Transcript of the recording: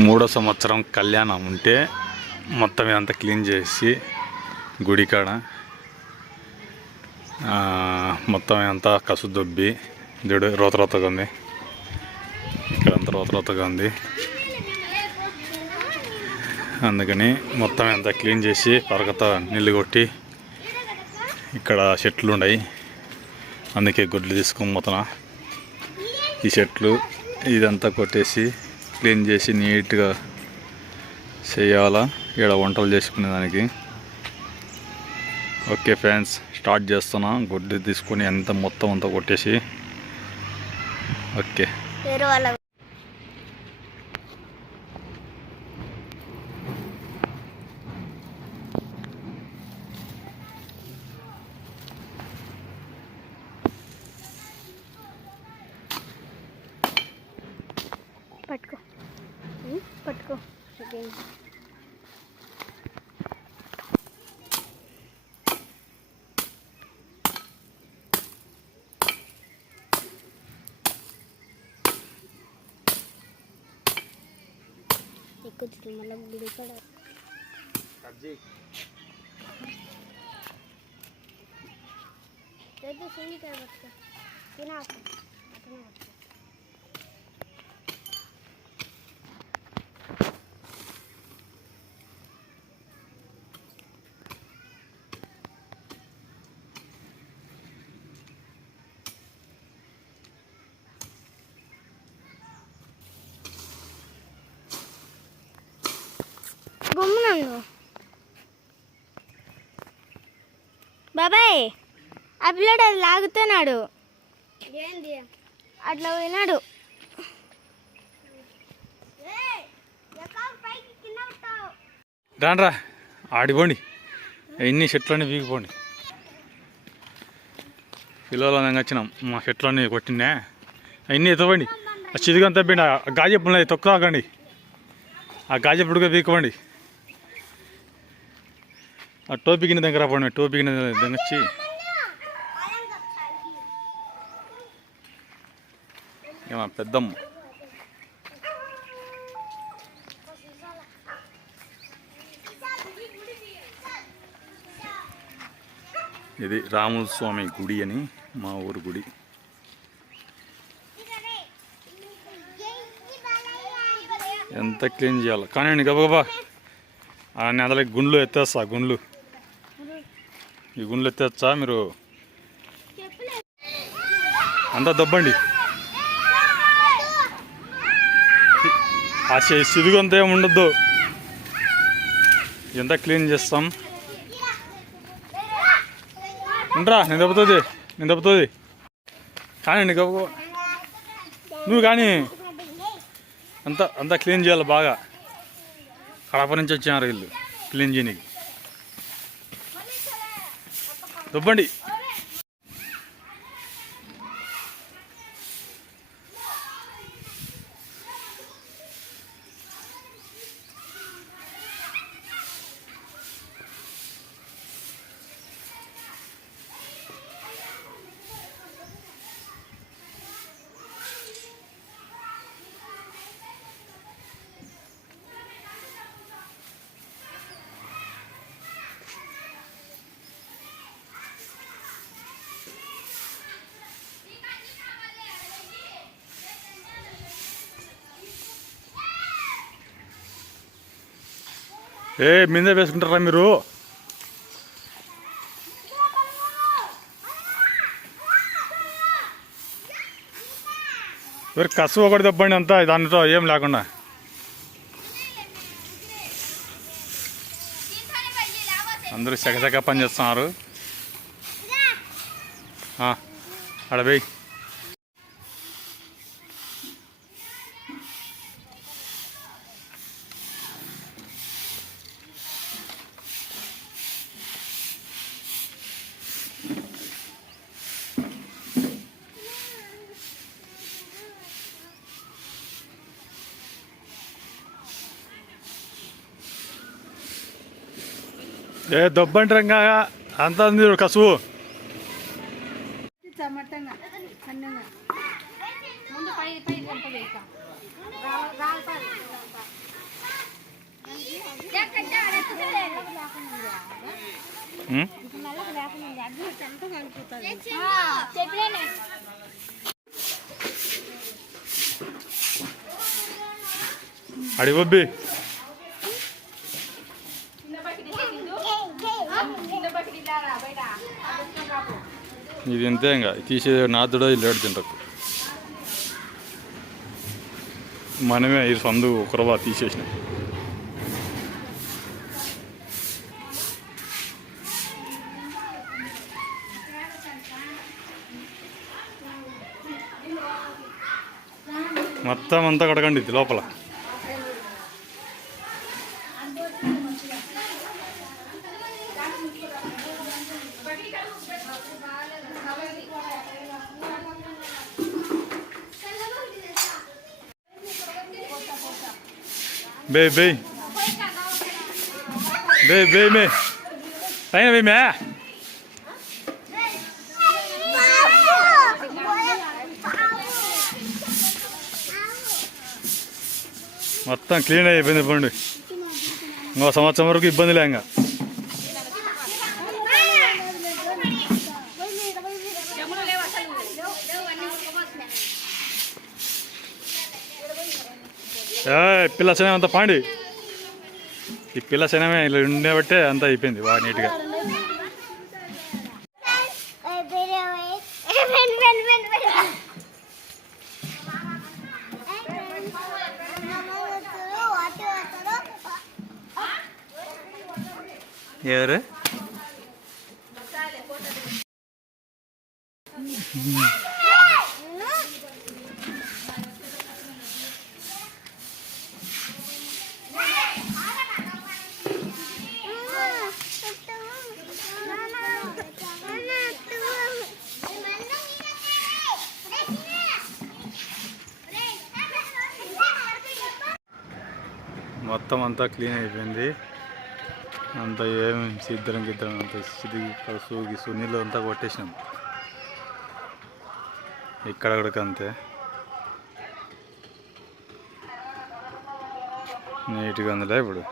మూడో సంవత్సరం కళ్యాణం ఉంటే మొత్తం ఇదంతా క్లీన్ చేసి గుడి కాడ మొత్తం అంతా కసు దొబ్బి చూడు రోతరోతగా ఉంది. ఇక్కడ రోతరోతగా రోత రోతగా ఉంది. అందుకని మొత్తం అంతా క్లీన్ చేసి పరకత నీళ్ళు కొట్టి ఇక్కడ చెట్లు ఉన్నాయి అందుకే గుడ్లు తీసుకొని పోతున్నా. ఈ చెట్లు ఇదంతా కొట్టేసి క్లీన్ చేసి నీట్గా చేయాలా? ఇక్కడ వంటలు చేసుకునే దానికి. ఓకే ఫ్రెండ్స్ స్టార్ట్ చేస్తున్నా. గుడ్డు తీసుకొని ఎంత మొత్తం అంతా కొట్టేసి. ఓకే వేరే వాళ్ళ పట్టుకో ఉం, పట్టుకో ఇదేంటి? ఎక్కుతుంది మళ్ళీ గుడి కూడా. అయితే సింగికాయ పట్టుకో తినాకు అతనే పట్టుకో గమ్మునండు బాబాయ్ ఆ పిల్లడు అది లాగుతున్నాడు. ఏంది? అట్లా పోయినాడు. రాండ్రా ఆడిపోండి. ఎన్ని చెట్లన్నీ వీగిపోండి. పిల్లలు వచ్చినాం. మా చెట్లన్నీ కొట్టిండే అవన్నీ ఎత్తవండి ఆ చిదుగంతా పిండి ఆ గాజెప్పులు తొక్కుతాకండి ఆ గాజెప్పుడుగా వీకపోండి ఆ టోపీ దగ్గర పడిన టోపీ గిన్నె దగ్గర ఏమా పెద్దమ్మ. ఇది రాముల స్వామి గుడి అని మా ఊరు గుడి. ఎంత క్లీన్ చేయాలి. కానీ నేను గబగబా ఆ నెదలకి గుండ్లు ఎత్తేస్తా గుండ్లు. ఈ గుండ్లు ఎత్తేచ్చా? మీరు అంతా దబ్బండి. ఆ సి- సిదుగంతా ఏమి ఉండద్దు. ఎంత క్లీన్ చేస్తాం? ఉండరా నేను దెబ్బతుంది నేను దెబ్బతుంది. కానీ గబ్బు నువ్వు కానీ అంతా అంతా క్లీన్ చేయాలి బాగా. కడప నుంచి వచ్చినారు వీళ్ళు క్లీన్ చేయడానికి దుబ్బండి ఏ మీదే వేసుకుంటారా మీరు? మీరు కసు ఒకటి దెబ్బండి అంతా దానితో ఏం లేకుండా. అందరూ చకచక పని చేస్తున్నారు. అడబై ఏ దొబ్బంటి రంగా అంత చూడు కసువు. చమటంగా సన్నగా. ముందు పై పై కొంత వేక ఉం? ఇది ఇంతే ఇంకా. తీసే నాదుడో లేడు తింటకు. మనమే ఈ సందు ఒకరవా తీసేసినాం. మొత్తం అంతా కడగండి ఇది లోపల. బే బే బే బే మే పైన బే మే మొత్తం క్లీన్ అయిపోయింది పండు ఇంకో సంవత్సరం వరకు ఇబ్బంది లే ఇంకా ఏ పిల్ల శనం అంత పాండి. ఈ పిల్ల శనమే ఇలా ఉండేబట్టే అంతా అయిపోయింది బాగా నీట్గా. ఎవరు? మొత్తం అంతా క్లీన్ అయిపోయింది. అంతా ఏమి సిద్ధరం గిద్దరం అంత సిద్ధి కలుసు గిసు నీళ్ళు అంతా కొట్టేసినాం. ఇక్కడక్కడికి అంతే నీట్గా ఉందిలే ఇప్పుడు.